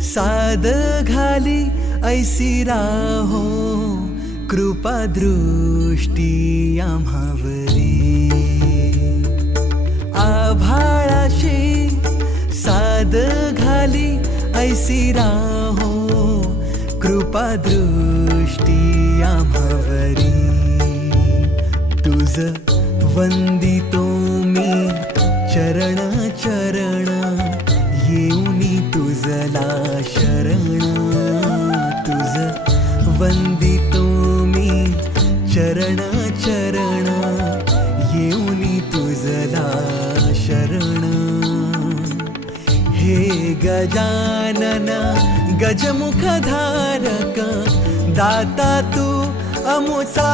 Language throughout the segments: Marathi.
साद घाली ऐसी राहो कृपा दृष्टी आम्हावरी. आभाळाशी साद घाली ऐसी राहो कृपा दृष्टी आम्हावरी. तुझ वंदितो मी चरण चरण घेऊन तुझला शरण तुझ वंदितो मी चरण चरण येऊन तुझला शरण हे गजानन गजमुख धारक दाता तू अमुसा.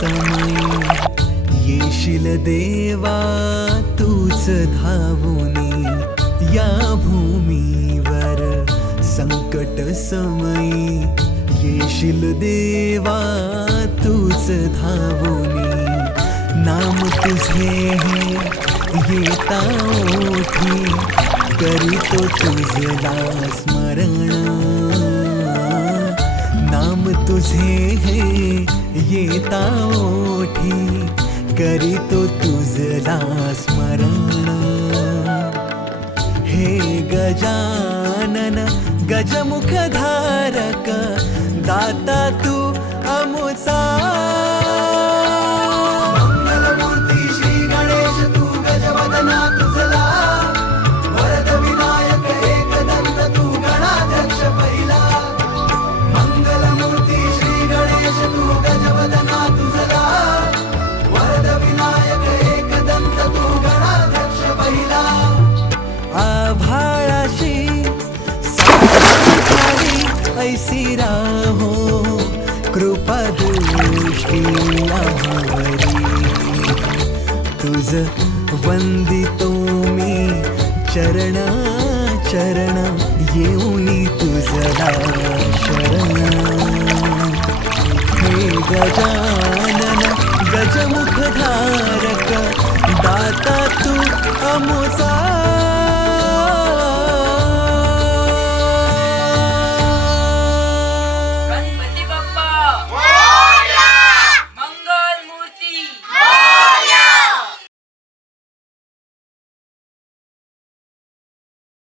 समय येशील देवा तूच धावूनी या. भूमीवर संकट समय. येशील देवा तूच धावूनी नाम तुझे हे येता ओठी करीतो तुझला स्मरण. तुझे हे येता ओठी करीतो तुझला स्मरण। हे गजानन गजमुख धारक दाता तू अमुचा ऐसी राहो कृपा दृष्टी तुझ वंदितो मी चरण चरण येऊनी तुझला शरण। हे गजानन गजमुख धारक दाता तू अमुसा